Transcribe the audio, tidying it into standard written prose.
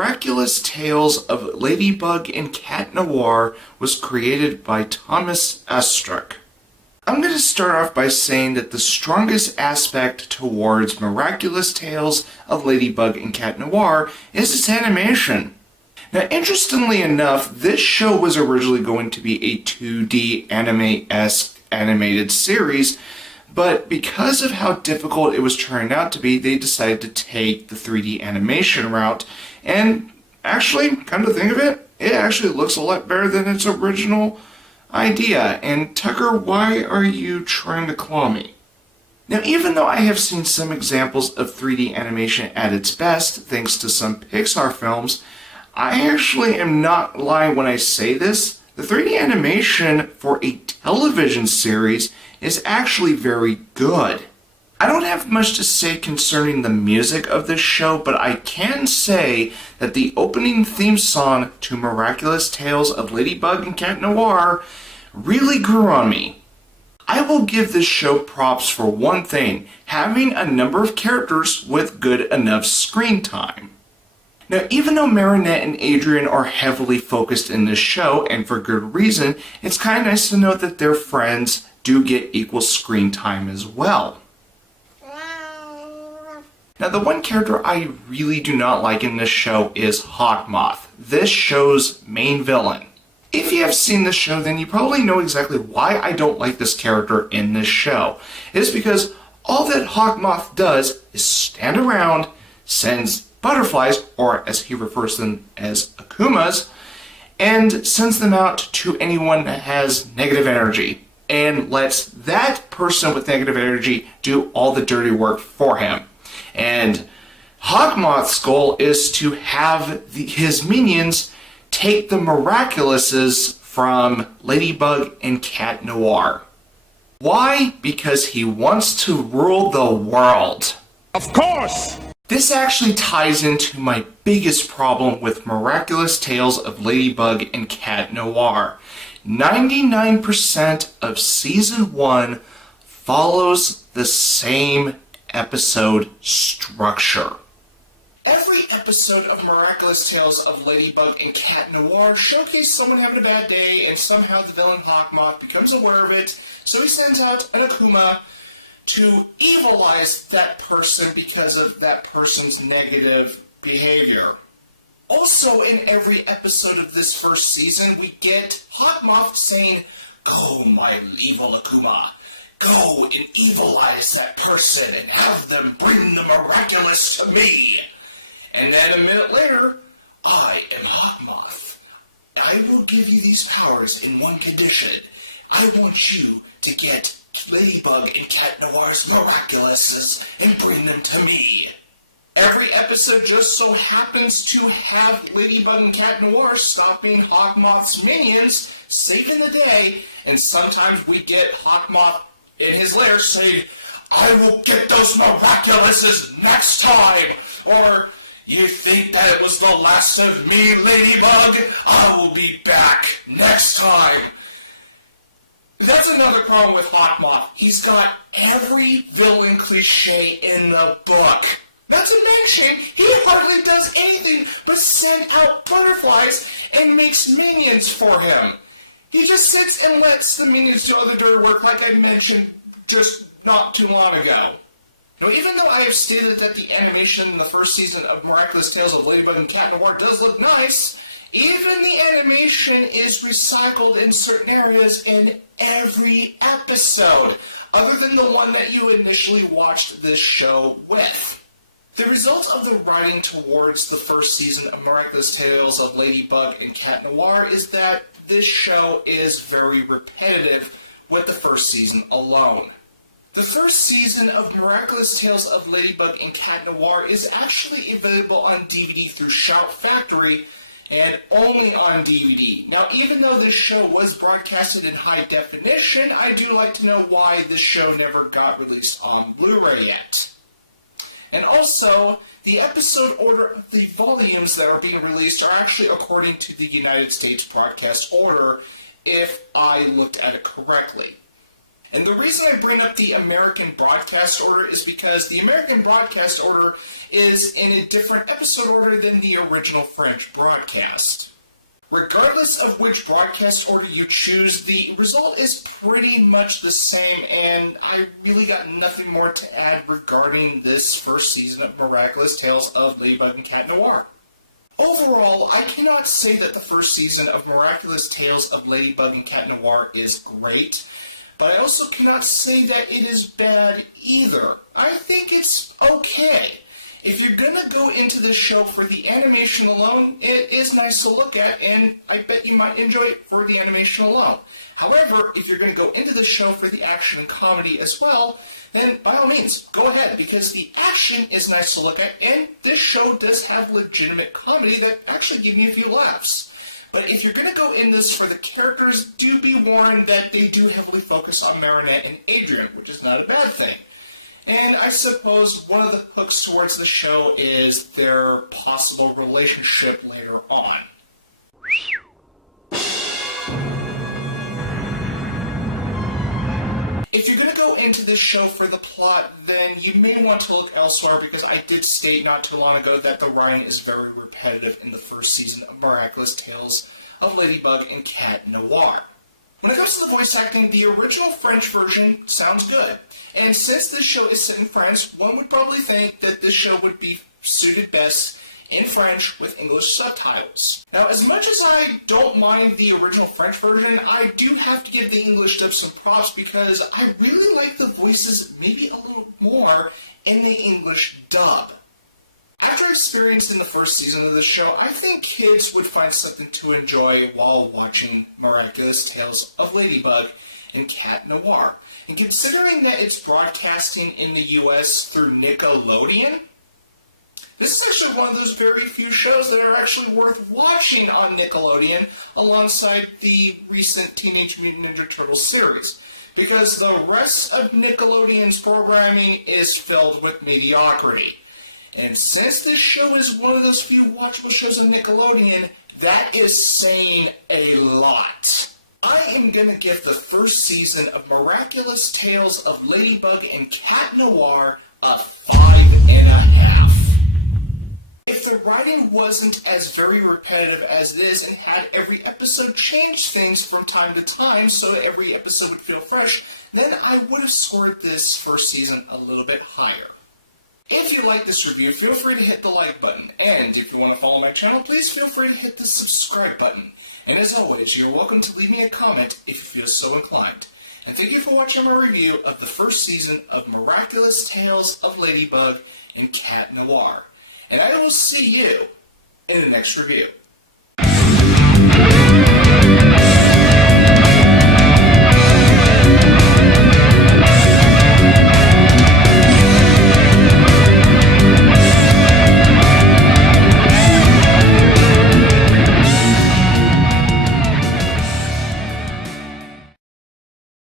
Miraculous Tales of Ladybug and Cat Noir was created by Thomas Estruck. I'm going to start off by saying that the strongest aspect towards Miraculous Tales of Ladybug and Cat Noir is its animation. Now, interestingly enough, this show was originally going to be a 2D anime-esque animated series, but because of how difficult it was turning out to be, they decided to take the 3D animation route, and actually, come to think of it, it actually looks a lot better than its original idea. And Tucker, why are you trying to claw me? Now, even though I have seen some examples of 3D animation at its best, thanks to some Pixar films, I actually am not lying when I say this. The 3D animation for a television series is actually very good. I don't have much to say concerning the music of this show, but I can say that the opening theme song to Miraculous Tales of Ladybug and Cat Noir really grew on me. I will give this show props for one thing, having a number of characters with good enough screen time. Now, even though Marinette and Adrian are heavily focused in this show, and for good reason, it's kind of nice to note that their friends do get equal screen time as well. Now, the one character I really do not like in this show is Hawkmoth, this show's main villain. If you have seen this show, then you probably know exactly why I don't like this character in this show. It is because all that Hawkmoth does is stand around, sends butterflies, or as he refers to them as akumas, and sends them out to anyone that has negative energy, and lets that person with negative energy do all the dirty work for him. And Hawkmoth's goal is to have his minions take the Miraculouses from Ladybug and Cat Noir. Why? Because he wants to rule the world. Of course! This actually ties into my biggest problem with Miraculous Tales of Ladybug and Cat Noir. 99% of Season 1 follows the same episode structure. Every episode of Miraculous Tales of Ladybug and Cat Noir showcases someone having a bad day, and somehow the villain Hawkmoth becomes aware of it, so he sends out an Akuma to evilize that person because of that person's negative behavior. Also, in every episode of this first season, we get Hawkmoth saying, "Go, my evil Akuma. Go and evilize that person and have them bring the Miraculous to me." And then a minute later, "I am Hawkmoth. I will give you these powers in one condition. I want you to get Ladybug and Cat Noir's Miraculouses and bring them to me." Every episode just so happens to have Ladybug and Cat Noir stopping Hawkmoth's minions, saving the day, and sometimes we get Hawkmoth in his lair saying, "I will get those Miraculouses next time," or, "You think that it was the last of me, Ladybug? I will be back next time." That's another problem with Hawkmoth. He's got every villain cliche in the book. Not to mention, he hardly does anything but send out butterflies and makes minions for him. He just sits and lets the minions do all the dirty work, like I mentioned just not too long ago. Now, even though I have stated that the animation in the first season of Miraculous Tales of Ladybug and Cat Noir does look nice, even the animation is recycled in certain areas in every episode, other than the one that you initially watched this show with. The result of the writing towards the first season of Miraculous Tales of Ladybug and Cat Noir is that this show is very repetitive with the first season alone. The first season of Miraculous Tales of Ladybug and Cat Noir is actually available on DVD through Shout Factory, and only on DVD. Now, even though this show was broadcasted in high definition, I do like to know why this show never got released on Blu-ray yet. And also, the episode order of the volumes that are being released are actually according to the United States broadcast order, if I looked at it correctly. And the reason I bring up the American broadcast order is because the American broadcast order is in a different episode order than the original French broadcast. Regardless of which broadcast order you choose, the result is pretty much the same, and I really got nothing more to add regarding this first season of Miraculous Tales of Ladybug and Cat Noir. Overall, I cannot say that the first season of Miraculous Tales of Ladybug and Cat Noir is great, but I also cannot say that it is bad either. I think it's okay. If you're gonna go into this show for the animation alone, it is nice to look at, and I bet you might enjoy it for the animation alone. However, if you're gonna go into this show for the action and comedy as well, then by all means, go ahead, because the action is nice to look at, and this show does have legitimate comedy that actually give you a few laughs. But if you're gonna go in this for the characters, do be warned that they do heavily focus on Marinette and Adrian, which is not a bad thing. And I suppose one of the hooks towards the show is their possible relationship later on. If you're going to go into this show for the plot, then you may want to look elsewhere, because I did state not too long ago that the writing is very repetitive in the first season of Miraculous Tales of Ladybug and Cat Noir. When it comes to the voice acting, the original French version sounds good. And since this show is set in France, one would probably think that this show would be suited best in French with English subtitles. Now, as much as I don't mind the original French version, I do have to give the English dub some props, because I really like the voices maybe a little more in the English dub. After experiencing the first season of this show, I think kids would find something to enjoy while watching Miraculous Tales of Ladybug and Cat Noir. And considering that it's broadcasting in the US through Nickelodeon, this is actually one of those very few shows that are actually worth watching on Nickelodeon alongside the recent Teenage Mutant Ninja Turtles series, because the rest of Nickelodeon's programming is filled with mediocrity. And since this show is one of those few watchable shows on Nickelodeon, that is saying a lot. I am going to give the first season of Miraculous Tales of Ladybug and Cat Noir a 5.5. If the writing wasn't as very repetitive as it is, and had every episode change things from time to time so every episode would feel fresh, then I would have scored this first season a little bit higher. If you like this review, feel free to hit the like button, and if you want to follow my channel, please feel free to hit the subscribe button. And as always, you're welcome to leave me a comment if you feel so inclined. And thank you for watching my review of the first season of Miraculous Tales of Ladybug and Cat Noir. And I will see you in the next review.